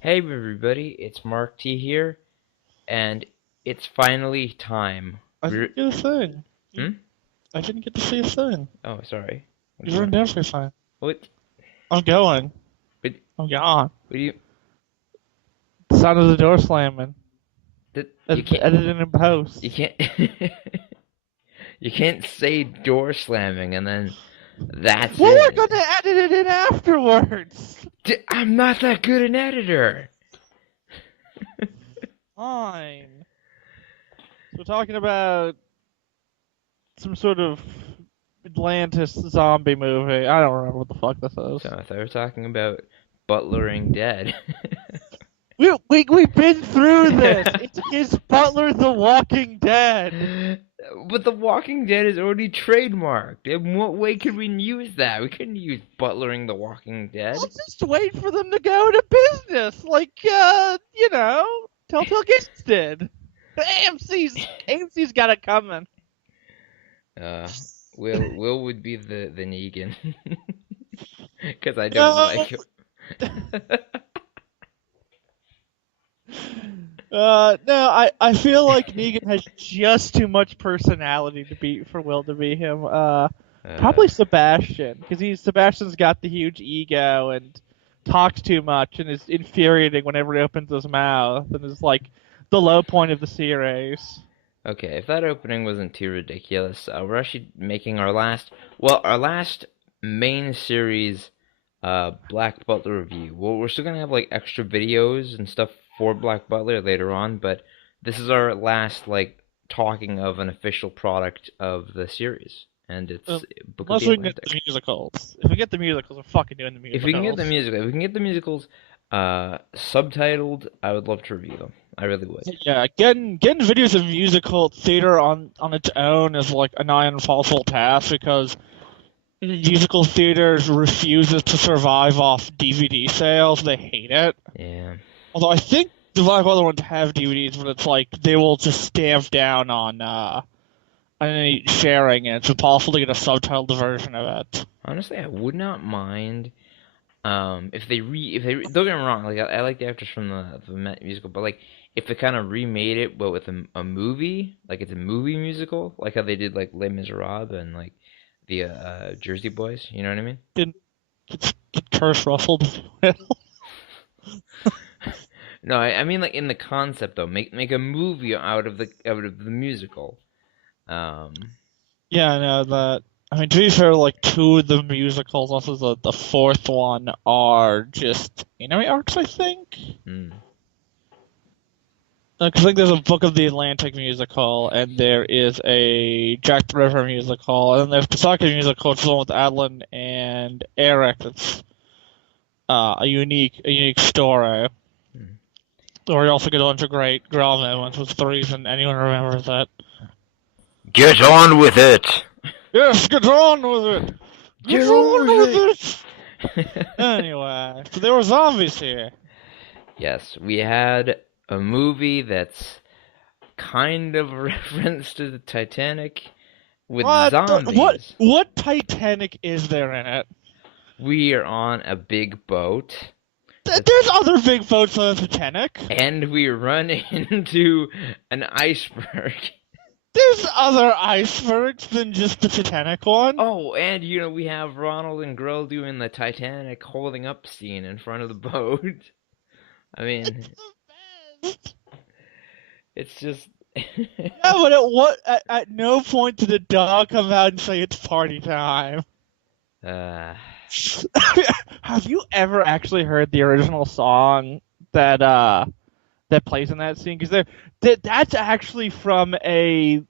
Hey everybody, it's Mark T here, and it's finally time. I We're didn't get a thing. hmm? I didn't get to see a thing. Oh, sorry. What do You you want? ruined everything. What? I'm going. What? I'm gone. What do you? Sound of the door slamming. That you can't. Edited in You post. can't. You can't say door slamming and then that's Well, we're it. gonna edit it in afterwards. I'm not that good an editor. Fine. So we're talking about some sort of Atlantis zombie movie. I don't remember what the fuck this So is. I thought we were talking about butlering dead. We've been through this. It's Butler the Walking Dead. But The Walking Dead is already trademarked. In what way could we use that? We couldn't use butlering The Walking I'll Dead. just wait for them to go to business, like Telltale Games did. AMC's got it coming. Uh, Will would be the Negan, because I don't like No, him. no, I feel like Negan has just too much personality to be for Will to be him. Uh, Probably Sebastian, because Sebastian's got the huge ego and talks too much and is infuriating whenever he opens his mouth and is like the low point of the series. okay, if that opening wasn't too ridiculous, we're actually making our last main series, Black Butler review. Well, we're still gonna have like extra videos and stuff for Black Butler later on, but this is our last like talking of an official product of the series, and it's Book of Unless the we can get the Atlantic. musicals. If we get the musicals, we're fucking doing the If we can get the musicals. musical, if we can get the musicals subtitled, I would love to review them. I really would. Yeah, getting videos of musical theater on its own is like a nigh impossible task because musical theaters refuses to survive off DVD sales. They hate it. Yeah. Although I think the live other ones have DVDs, but it's like they will just stamp down on any sharing, and it's impossible to get a subtitled version of it. Honestly, I would not mind if they don't get me wrong, like I like the actors from the musical, but like if they kind of remade it but with a movie, like it's a movie musical, like how they did like Les Miserables and like the Jersey Boys, you know what I mean? Didn't get Kurt Russell to do it. No, I mean like in the concept though, make a movie out of the musical. Um, Yeah, I know that. I mean, to be fair, like two of the musicals, also the fourth one, are just anime arcs, I think. hmm. Because I think there's a Book of the Atlantic musical, and there is a Jack the Ripper musical, and then there's the Sake musical, which is the one with Adeline and Eric. It's a unique story. Hmm. Or you also get a bunch of great girl moments, which is the reason anyone remembers that. Get on with it. Yes, get on with it. Get Get on on with with it. it. Anyway, so there were zombies here. Yes, we had a movie that's kind of a reference to the Titanic with What? What? zombies. What Titanic is there in it? We are on a big boat, There's other big boats on the Titanic. and we run into an iceberg. There's other icebergs than just the Titanic one. Oh, and we have Ronald and Grill doing the Titanic holding up scene in front of the boat. I It's mean, the best. it's just. Yeah, but at no point did the dog come out and say it's party time. uh, Have you ever actually heard the original song that that plays in that scene? Because that's actually from a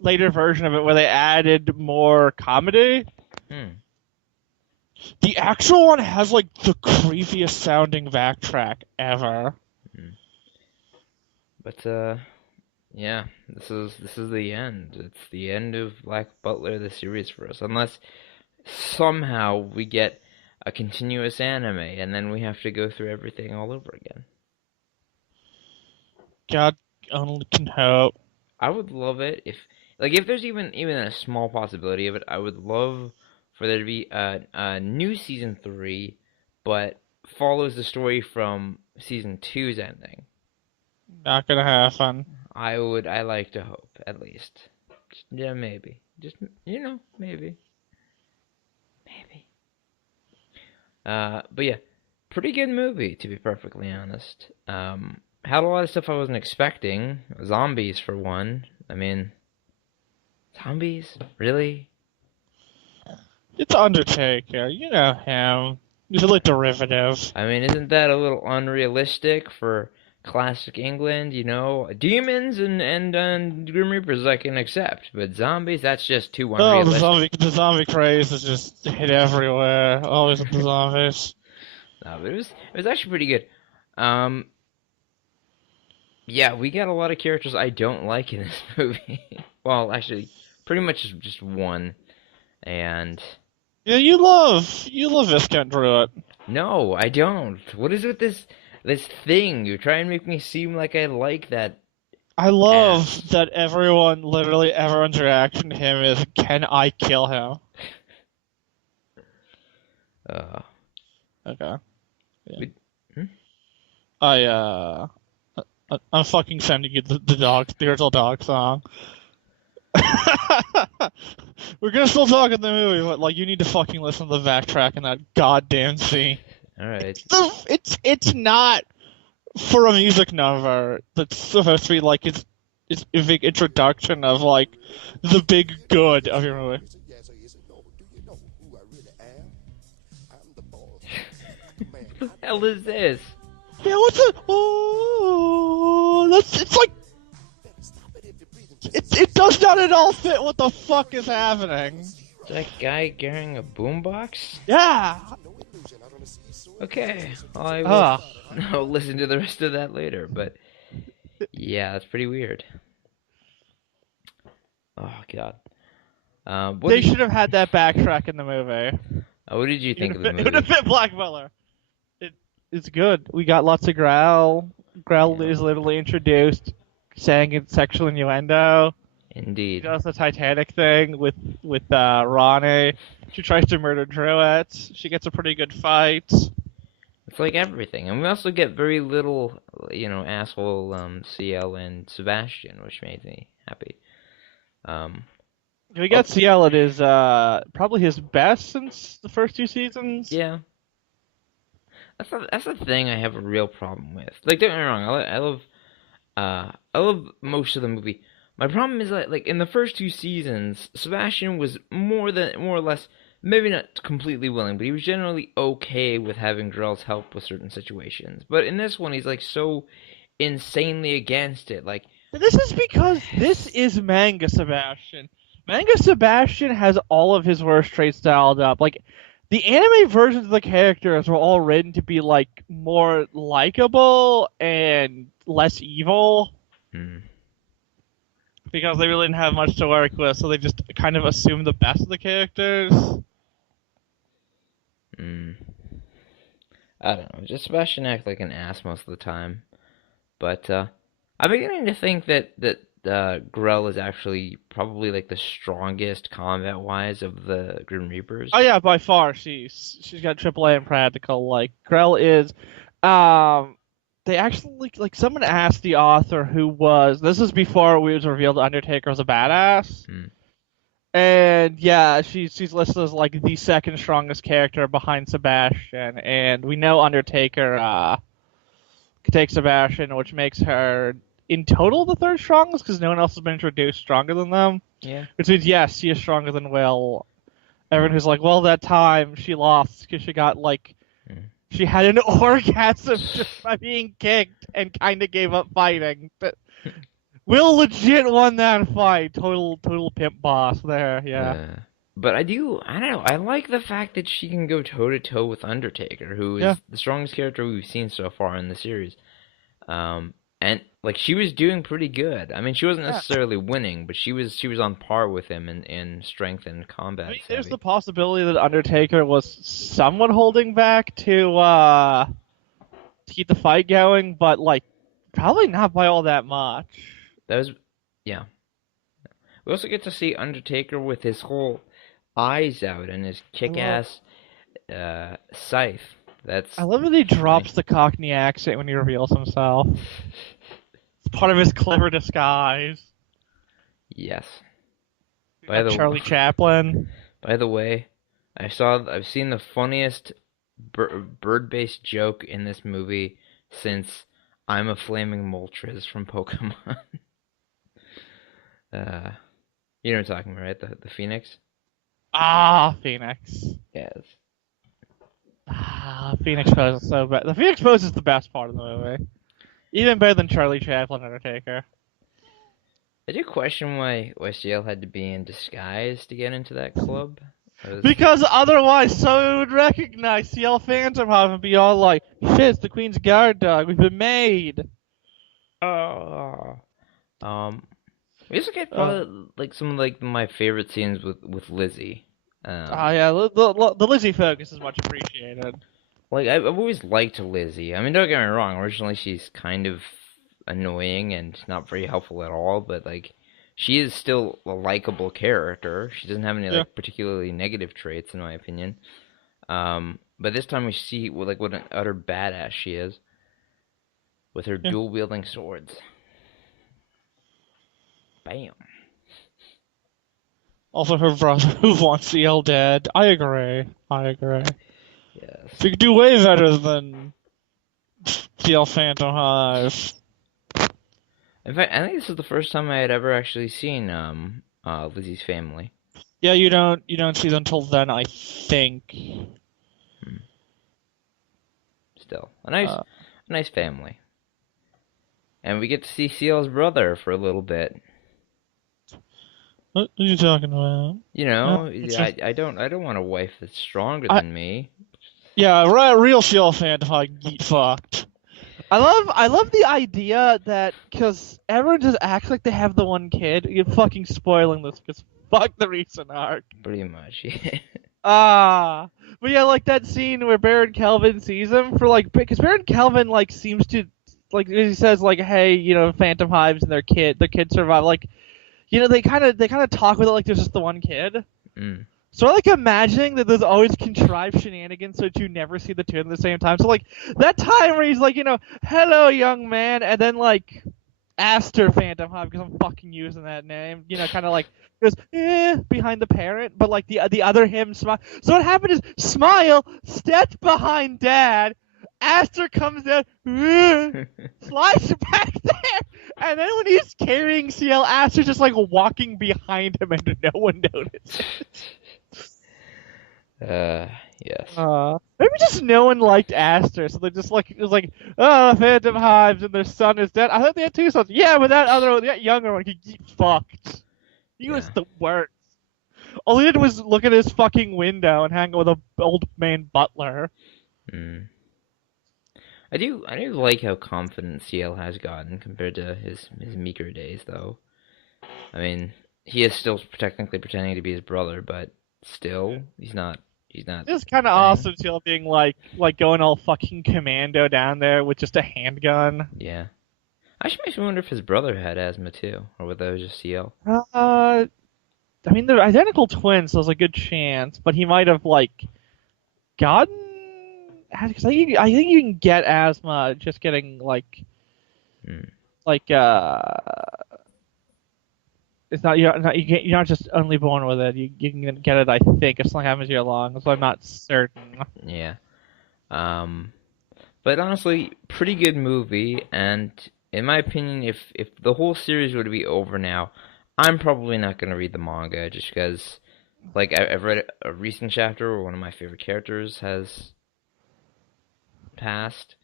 later version of it where they added more comedy. hmm. The actual one has like the creepiest sounding backtrack ever. Hmm. But yeah, this is the end. It's the end of Black Butler the series for us, unless somehow we get a continuous anime and then we have to go through everything all over again. God only can hope. I would love it if there's even a small possibility of it. I would love for there to be a new season 3, but follows the story from season 2's ending. Not gonna happen. I like to hope, at least. Yeah, maybe. Just, maybe. Maybe. But yeah, pretty good movie, to be perfectly honest. Had a lot of stuff I wasn't expecting. Zombies, for one. I mean, zombies? Really? It's Undertaker. You know him. He's a little derivative. I mean, isn't that a little unrealistic for classic England? Demons and Grim Reapers I can accept, but zombies, that's just too Oh, unrealistic. the zombie craze is just hit everywhere. Always with the zombies. No, but it was actually pretty good. Um, yeah, we got a lot of characters I don't like in this movie. Well, actually, pretty much just one. And Yeah, you love Viscount Druid. no, I don't. What is with this thing? You try and make me seem like I like that I love ass. that literally everyone's reaction to him is, "Can I kill him?" Uh, Okay. Yeah. hmm? I'm fucking sending you the original dog song. We're gonna still talk in the movie, but like you need to fucking listen to the backtrack in that goddamn scene. All right. It's not for a music number that's supposed to be like it's a big introduction of like the big good of your movie. What the hell is this? Yeah, what's it? Oh, it's like it does not at all fit what the fuck is happening. Is that guy carrying a boombox? Yeah. Okay, I will I'll listen to the rest of that later, but yeah, that's pretty weird. Oh god. They should have had that backtrack in the movie. What did you think of the It would have movie? fit Black Butler. It's good. We got lots of growl. Growl is literally introduced, saying it's sexual innuendo. She Indeed. does the Titanic thing with Ronnie. She tries to murder Druids. She gets a pretty good fight. It's like everything. And we also get very little, asshole CL and Sebastian, which made me happy. We got CL. It is probably his best since the first 2 seasons. Yeah. That's the thing I have a real problem with. Like, don't get me wrong, I love most of the movie. My problem is that, like, in the first 2 seasons, Sebastian was more or less, maybe not completely willing, but he was generally okay with having Drell's help with certain situations. But in this one, he's like so insanely against it. Like, this is because this is Manga Sebastian. Manga Sebastian has all of his worst traits dialed up. Like, the anime versions of the characters were all written to be like more likable and less evil. Because they really didn't have much to work with, so they just kind of assumed the best of the characters. I don't know. Just Sebastian acts like an ass most of the time. But I'm beginning to think that Grell is actually probably like the strongest combat-wise of the Grim Reapers. Oh yeah, by far she's got AAA and practical. Like Grell is, they actually like someone asked the author who was. This is before it was revealed Undertaker was a badass. And yeah, she's listed as like the second strongest character behind Sebastian, and we know Undertaker can take Sebastian, which makes her in total the third strongest because no one else has been introduced stronger than them. Yeah. Which means yes, she is stronger than Will. Everyone who's like, well, that time she lost because she got like she had an orgasm just by being kicked and kind of gave up fighting. But Will legit won that fight. Total pimp boss there. Yeah. But I don't know. I like the fact that she can go toe to toe with Undertaker, who is the strongest character we've seen so far in the series. And like she was doing pretty good. I mean, she wasn't necessarily winning, but she was on par with him in strength and combat. I mean, there's the possibility that Undertaker was somewhat holding back to keep the fight going, but like probably not by all that much. That was, yeah. We also get to see Undertaker with his whole eyes out and his kick-ass scythe. That's I love that he funny. drops the Cockney accent when he reveals himself. It's part of his clever disguise. Yes. By Like the Charlie Chaplin. by the way, I've seen the funniest bird-based joke in this movie since I'm a flaming Moltres from Pokemon. uh, you know what I'm talking about, right? The Phoenix. Ah, Phoenix. Yes. Ah, Phoenix Pose is so bad. The Phoenix Pose is the best part of the movie. Even better than Charlie Chaplin Undertaker. I do question why CL had to be in disguise to get into that club. Because otherwise, someone would recognize CL Phantom Hive and be all like, "Shit, it's the Queen's Guard dog. We've been made." Oh. We also get probably like some of like my favorite scenes with Lizzie. Yeah, the Lizzie focus is much appreciated. Like I've always liked Lizzie. I mean, don't get me wrong. Originally, she's kind of annoying and not very helpful at all, but like she is still a likable character. She doesn't have any like particularly negative traits, in my opinion. But this time we see what an utter badass she is with her dual wielding swords. Bam. Also, her brother who wants CL dead. I agree. Yes. She could do way better than CL Phantom Hive. In fact, I think this is the first time I had ever actually seen Lizzie's family. Yeah, you don't see them until then, I think. Still, a nice family, and we get to see CL's brother for a little bit. What are you talking about? You know, I don't want a wife that's stronger than me. Yeah, real CL Phantom Hive get fucked. I love the idea that, because everyone just acts like they have the one kid. You're fucking spoiling this, because fuck the recent arc. Pretty much. But yeah, like that scene where Baron Kelvin sees him for like, because Baron Kelvin like seems to, like he says like, hey, you know, Phantom Hives and their kid survive. Like, you know, they kind of talk with it like there's just the one kid. Mm. So I like imagining that there's always contrived shenanigans so that you never see the two at the same time. So like that time where he's like, you know, hello young man, and then like Aster Phantom Hive, because I'm fucking using that name, you know, kind of like goes behind the parent, but like the other him smile. So what happened is Smile stepped behind Dad. Aster comes down, flies back there, and then when he's carrying CL, Aster's just like walking behind him and no one notices. Yes. Maybe just no one liked Aster, so they just like, it was like, oh, Phantom Hives and their son is dead. I thought they had two sons. Yeah, but that younger one could get fucked. He was the worst. All he did was look at his fucking window and hang out with a old man Butler. Mm. I do like how confident CL has gotten compared to his meeker days, though. I mean, he is still technically pretending to be his brother, but still, he's not. It's kind of awesome, CL being like going all fucking commando down there with just a handgun. Yeah. Actually makes me wonder if his brother had asthma too, or whether it was just CL. I mean, they're identical twins, so there's a good chance, but he might have like gotten. Because I think you can get asthma just getting like it's not you're not just only born with it. You can get it, I think, if something happens to your lungs. So I'm not certain. Yeah. But honestly, pretty good movie, and in my opinion, if the whole series were to be over now, I'm probably not gonna read the manga just because, like, I've read a recent chapter where one of my favorite characters has passed,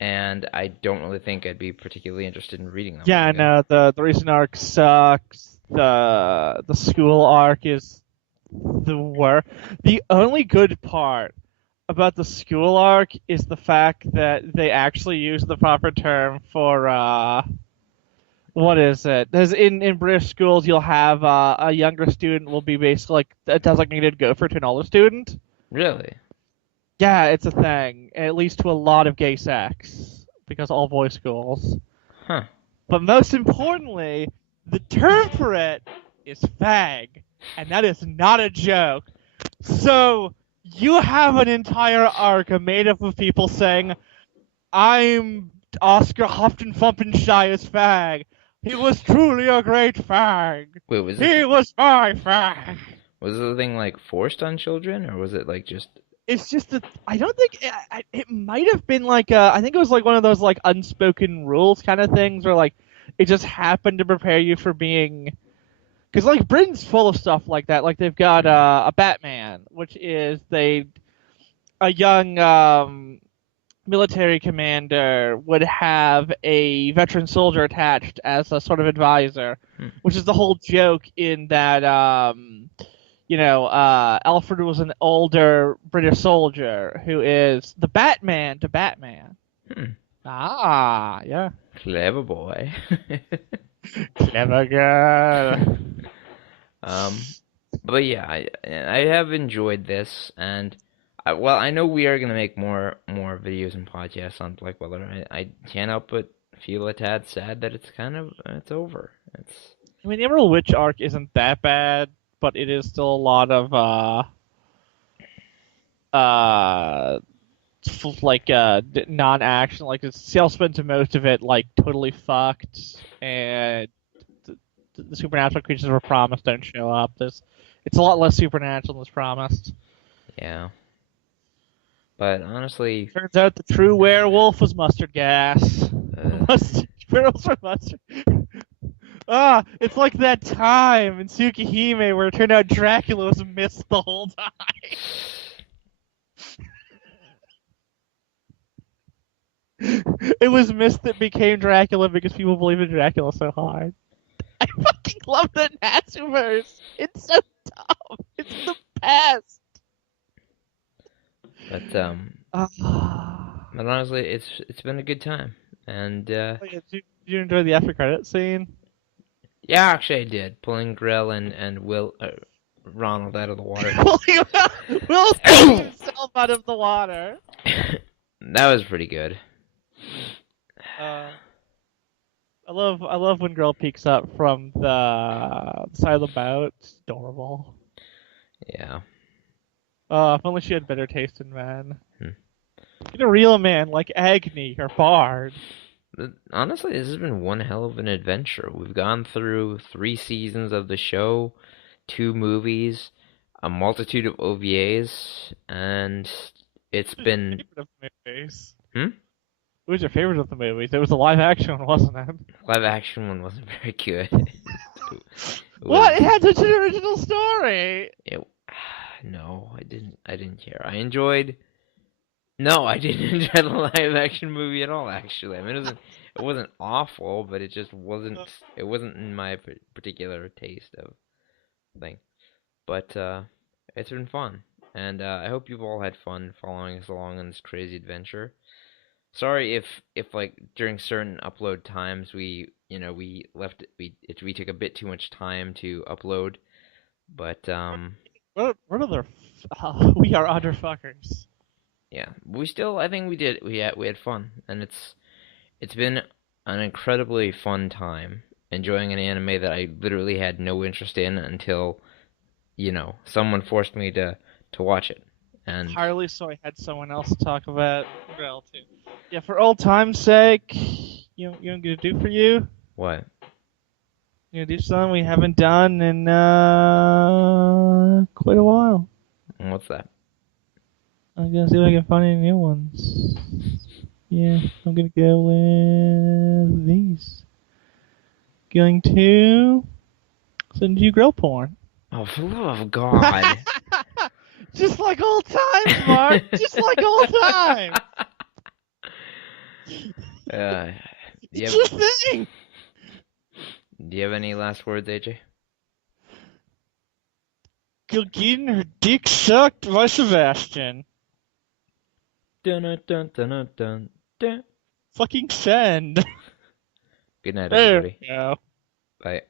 and I don't really think I'd be particularly interested in reading them. Yeah, no, the recent arc sucks. The school arc is the worst. The only good part about the school arc is the fact that they actually use the proper term for what is it? As in British schools, you'll have a younger student will be basically like a designated gopher to an older student. Really? Yeah, it's a thing. At least to a lot of gay sex, because all boys schools. Huh. But most importantly, the term for it is fag, and that is not a joke. So You have an entire arc made up of people saying, I'm Oscar Hopton-Fumpenshire fag. He was truly a great fag. Wait, was this He was my fag. was the thing like forced on children, or was it like just? It's just that I don't think it might have been like I think it was like one of those like unspoken rules kind of things where like it just happened to prepare you for being because like Britain's full of stuff like that. Like they've got a Batman, which is a young military commander would have a veteran soldier attached as a sort of advisor, Hmm. which is the whole joke in that Alfred was an older British soldier who is the Batman to Batman. Hmm. Ah, yeah. Clever boy. Clever girl. Um, but yeah, I have enjoyed this, and I know we are gonna make more videos and podcasts on Black Butler. I can't help but feel a tad sad that it's over. It's I mean, the Emerald Witch arc isn't that bad, but it is still a lot of non-action. Like Ciel spends most of it like totally fucked, and the supernatural creatures were promised don't show up. It's a lot less supernatural than was promised. yeah, but honestly, Turns out the true werewolf was mustard gas. uh, Werewolves are mustard. It's like that time in Tsukihime where it turned out Dracula was mist the whole time. It was mist that became Dracula because people believe in Dracula so hard. I fucking love the Natsuverse. It's so dumb. It's the best. but Oh, honestly, it's been a good time, and did you enjoy the after credit scene? yeah, actually I did pulling Grell and Will Ronald out of the water. Will save himself out of the water. That was pretty good. I love when girl peeks up from the side of the boat. It's adorable. Yeah. If only she had better taste in men. Hmm. Get a real man like Agni or Bard. Honestly, this has been one hell of an adventure. We've gone through 3 seasons of the show, 2 movies, a multitude of OVAs, and it's Who's your been. favorite of the movies? Hmm? Who was your favorite of the movies? It was a live action one, wasn't it? Live action one wasn't very good. What? It had such an original story. It, no, I didn't care. I enjoyed. No, I didn't enjoy the live action movie at all. Actually, I mean, it wasn't awful, but it just wasn't. It wasn't in my particular taste of thing. But it's been fun, and I hope you've all had fun following us along on this crazy adventure. Sorry if like during certain upload times we took a bit too much time to upload, but What other? We are underfuckers. yeah, we still I think we had fun, and it's been an incredibly fun time enjoying an anime that I literally had no interest in until someone forced me to watch it. And Entirely so I had someone else talk about Grail too. Yeah, for old time's sake, you know gonna do for you? what? You know, do something we haven't done in quite a while. What's that? I'm gonna see if I can find any new ones. Yeah, I'm gonna go with these. Going to send you grill porn. Oh, for the love of God! Just like old times, Mark. Just like old times. Uh, do you It's have, your thing. do you have any last words, AJ? You're getting her dick sucked by Sebastian. Dun dun dun dun dun dun. Fucking send. Good night, There everybody. we go. Bye.